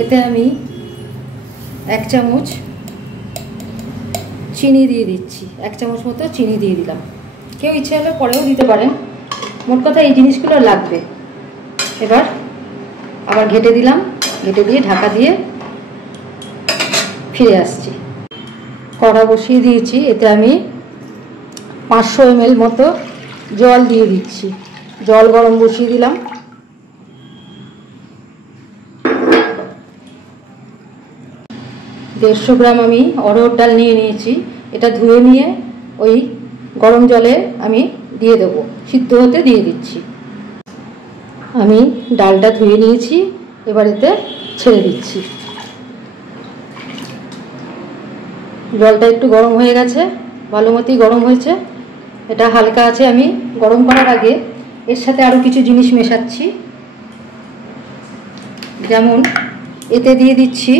এতে আমি 1 চামচ চিনি দিয়ে দিচ্ছি। 1 চামচ মতো চিনি দিয়ে দিলাম। কেউ ইচ্ছে হলে পরেও দিতে পারেন, মোট কথা এই জিনিসগুলো লাগবে। এবার আবার ঘেটে দিলাম, ঘেটে দিয়ে ঢাকা দিয়ে ফিরে আসছি। কড়া বসিয়ে দিয়েছি, এতে আমি 500 ml মতো জল দিয়ে দিচ্ছি। জল গরম বসিয়ে দিলাম। দেড়শো গ্রাম আমি অড়হর ডাল নিয়ে নিয়েছি। এটা ধুয়ে নিয়ে ওই গরম জলে আমি দিয়ে দেবো, সিদ্ধ হতে দিয়ে দিচ্ছি। আমি ডালটা ধুয়ে নিয়েছি, এবার এতে ছেড়ে দিচ্ছি। জলটা একটু গরম হয়ে গেছে, ভালো মতোই গরম হয়েছে। এটা হালকা আছে। আমি গরম করার আগে এর সাথে আরও কিছু জিনিস মেশাচ্ছি। যেমন এতে দিয়ে দিচ্ছি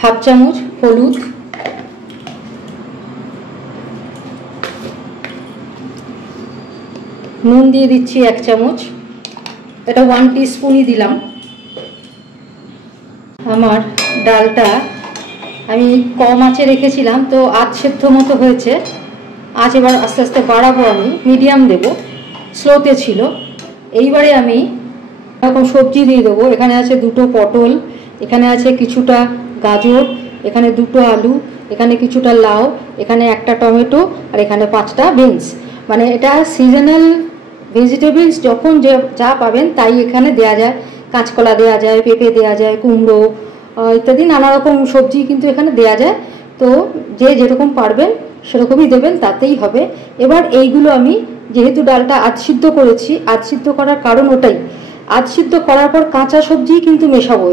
হাফ চামচ হলুদ, নুন দিয়ে দিচ্ছি 1 চামচ, এটা 1 টিস্পুনই দিলাম। আমার ডালটা আমি কম আঁচে রেখেছিলাম, তো আধ সেদ্ধ মতো হয়েছে। আঁচ এবার আস্তে আস্তে বাড়াবো, আমি মিডিয়াম দেব, স্লোতে ছিল। এইবারে আমি এরকম সবজি দিয়ে দেবো। এখানে আছে 2টো পটল, এখানে আছে কিছুটা গাজর, এখানে 2টো আলু, এখানে কিছুটা লাউ, এখানে 1টা টমেটো, আর এখানে 5টা বিনস। মানে এটা সিজনাল ভেজিটেবলস, যখন যা পাবেন তাই এখানে দেওয়া যায়। কাঁচকলা দেওয়া যায়, পেঁপে দেওয়া যায়, কুমড়ো ইত্যাদি নানা রকম সবজি কিন্তু এখানে দেওয়া যায়। তো যে যেরকম পারবেন সেরকমই দেবেন, তাতেই হবে। এবার এইগুলো আমি যেহেতু ডালটা আধ সিদ্ধ করেছি, আধ সিদ্ধ করার কারণ ওটাই, আধ সিদ্ধ করার পর কাঁচা সবজি কিন্তু মেশাবো।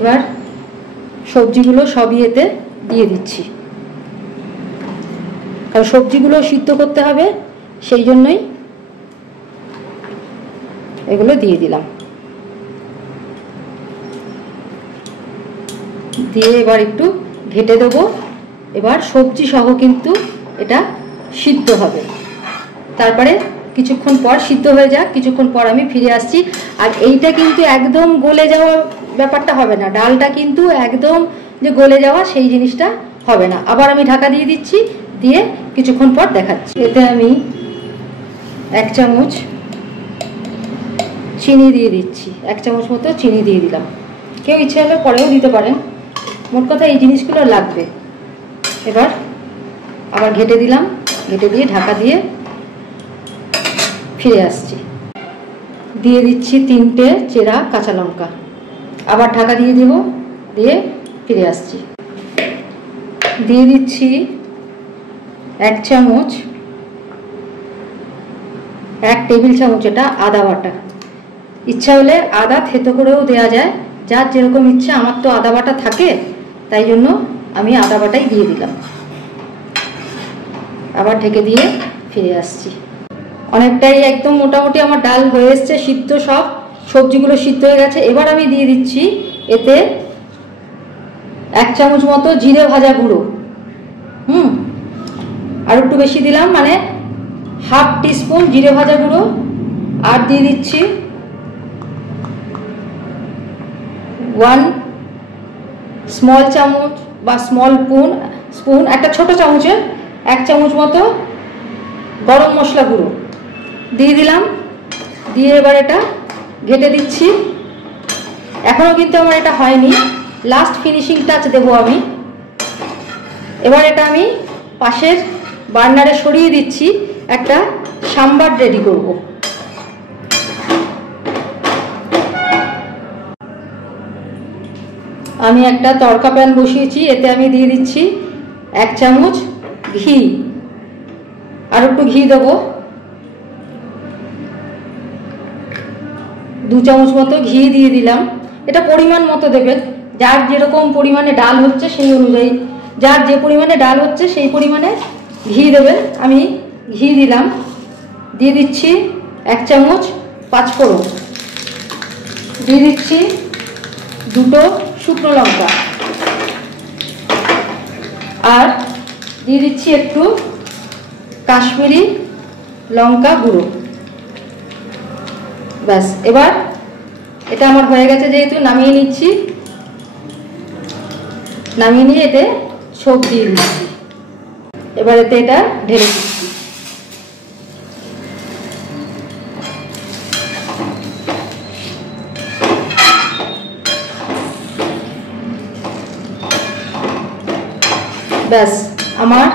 এবার সবজিগুলো সবই এতে দিয়ে দিচ্ছি, কারণ সবজিগুলো সিদ্ধ করতে হবে, সেই জন্যই এগুলো দিয়ে দিলাম। দিয়ে এবার একটু ঘেটে দেবো। এবার সবজি সহ কিন্তু এটা সিদ্ধ হবে। তারপরে কিছুক্ষণ পর সিদ্ধ হয়ে যাক, কিছুক্ষণ পর আমি ফিরে আসছি। আর এইটা কিন্তু একদম গলে যাওয়া ব্যাপারটা হবে না, ডালটা কিন্তু একদম যে গলে যাওয়া সেই জিনিসটা হবে না। আবার আমি ঢাকা দিয়ে দিচ্ছি, দিয়ে কিছুক্ষণ পর দেখাচ্ছি। এতে আমি 1 চামচ চিনি দিয়ে দিচ্ছি। 1 চামচ মতো চিনি দিয়ে দিলাম। কেউ ইচ্ছে হলে পরেও দিতে পারেন, মোট কথা এই জিনিসগুলো লাগবে। এবার আবার ঘেটে দিলাম, ঘেটে দিয়ে ঢাকা দিয়ে ফিরে আসছি। দিয়ে দিচ্ছি 3টে চেরা কাঁচা লঙ্কা, আবার ঢাকা দিয়ে দেব, দিয়ে ফিরে আসছি। দিয়ে দিচ্ছি 1 চামচ, 1 টেবিল চামচ এটা আদা বাটা। ইচ্ছা হলে আদা থেতো করেও দেওয়া যায়, যার যেরকম ইচ্ছা। আমার তো আদা বাটা থাকে, তাই জন্য আমি আদা বাটাই দিয়ে দিলাম। আবার ঢেকে দিয়ে ফিরে আসছি। অনেকটাই একদম মোটামুটি আমার ডাল হয়ে এসছে, সিদ্ধ, সব সবজিগুলো সিদ্ধ হয়ে গেছে। এবার আমি দিয়ে দিচ্ছি এতে 1 চামচ মতো জিরে ভাজা গুঁড়ো। আর একটু বেশি দিলাম, মানে হাফ টিস্পুন জিরে ভাজা গুঁড়ো। আর দিয়ে দিচ্ছি 1 স্মল চামচ বা স্মল স্পুন, একটা ছোট চামচের 1 চামচ মতো গরম মশলা গুঁড়ো দিয়ে দিলাম। দিয়ে এবার এটা ঘেটে দিচ্ছি। এখনো কিন্তু আমার এটা হয়নি, লাস্ট ফিনিশিং টাচ দেবো আমি। এবার এটা আমি পাশের বার্নারে সরিয়ে দিচ্ছি, একটা সাম্বার রেডি করব। আমি একটা তড়কা প্যান বসিয়েছি, এতে আমি দিয়ে দিচ্ছি 1 চামচ ঘি। আর একটু ঘি দেবো, 2 চামচ মতো ঘি দিয়ে দিলাম। এটা পরিমাণ মতো দেবেন, যার যেরকম পরিমাণে ডাল হচ্ছে সেই অনুযায়ী, যার যে পরিমাণে ডাল হচ্ছে সেই পরিমাণে ঘি দেবেন। আমি ঘি দিলাম। দিয়ে দিচ্ছি 1 চামচ 5 ফোড়ন, দিয়ে দিচ্ছি 2টো শুকনো লঙ্কা, আর দিয়ে দিচ্ছি একটু কাশ্মীরি লঙ্কা গুঁড়ো। ব্যাস, এবার এটা আমার হয়ে গেছে, যেহেতু নামিয়ে নিচ্ছি। নামিয়ে নিয়ে এতে ছোপ দিয়ে দিচ্ছি। এবার এতে এটা ঢেলে দিচ্ছি। ব্যাস, আমার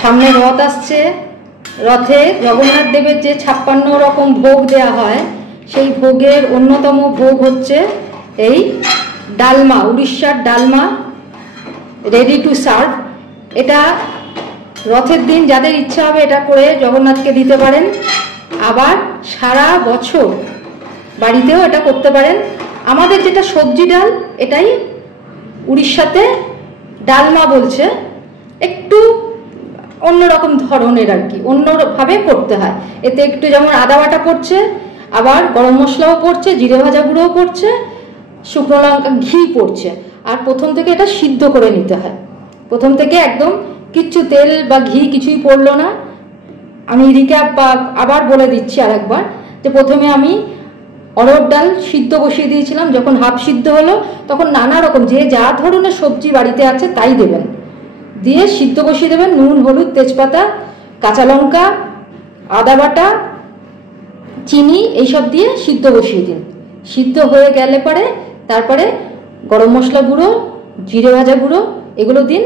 সামনে রথ আসছে। রথে জগন্নাথ দেবের যে 56 রকম ভোগ দেয়া হয়, সেই ভোগের অন্যতম ভোগ হচ্ছে এই ডালমা, উড়িষ্যার ডালমা, রেডি টু সার্ভ। এটা রথের দিন যাদের ইচ্ছা হবে এটা করে জগন্নাথকে দিতে পারেন, আবার সারা বছর বাড়িতেও এটা করতে পারেন। আমাদের যেটা সবজি ডাল, এটাই উড়িষ্যাতে ডালমা বলছে, একটু অন্যরকম ধরনের আর কি, অন্যভাবে করতে হয়। এতে একটু যেমন আদা বাটা পড়ছে, আবার গরম মশলাও পড়ছে, জিরে ভাজা গুঁড়োও পড়ছে, শুকনো লঙ্কা, ঘি পড়ছে। আর প্রথম থেকে এটা সিদ্ধ করে নিতে হয়। প্রথম থেকে একদম কিচ্ছু তেল বা ঘি কিছুই পড়লো না। আমি রিক্যাপ বা আবার বলে দিচ্ছি আর একবার, যে প্রথমে আমি অরহর ডাল সিদ্ধ বসিয়ে দিয়েছিলাম। যখন হাফ সিদ্ধ হলো তখন নানা রকম যে যা ধরনের সবজি বাড়িতে আছে তাই দেবেন, দিয়ে সিদ্ধ বসিয়ে দেবেন। নুন, হলুদ, তেজপাতা, কাঁচা লঙ্কা, আদা বাটা, চিনি এইসব দিয়ে সিদ্ধ বসিয়ে দিন। সিদ্ধ হয়ে গেলে পরে তারপরে গরম মশলা গুঁড়ো, জিরে ভাজা গুঁড়ো এগুলো দিন।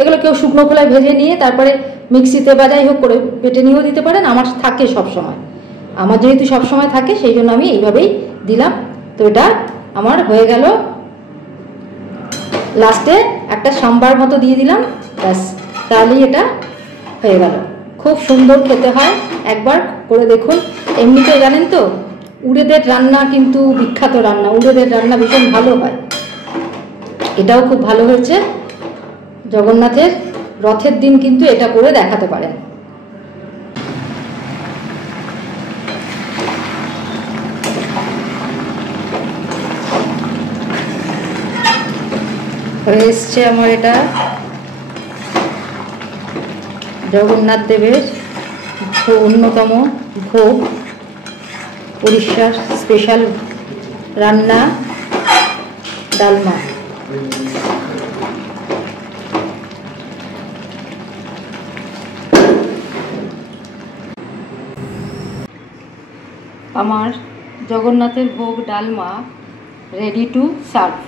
এগুলো কেউ শুকনো খোলায় ভেজে নিয়ে তারপরে মিক্সিতে বা যাই হোক করে বেটে নিয়েও দিতে পারেন। আমার থাকে সব সময়, আমার যেহেতু সব সময় থাকে সেই জন্য আমি এইভাবেই দিলাম। তো এটা আমার হয়ে গেল। লাস্টে একটা সাম্বার মতো দিয়ে দিলাম, ব্যাস, তাহলেই এটা হয়ে গেল। খুব সুন্দর খেতে হয়, একবার করে দেখুন। এমনিতে জানেন তো উড়েদের রান্না কিন্তু বিখ্যাত রান্না, উড়েদের রান্না ভীষণ ভালো হয়। এটাও খুব ভালো হয়েছে। জগন্নাথের রথের দিন কিন্তু এটা করে দেখাতে পারেন। হয়ে এসছে আমার এটা জগন্নাথ দেবের অন্যতম ভোগ, উড়িষ্যার স্পেশাল রান্না ডালমা। আমার জগন্নাথের ভোগ ডালমা রেডি টু সার্ভ।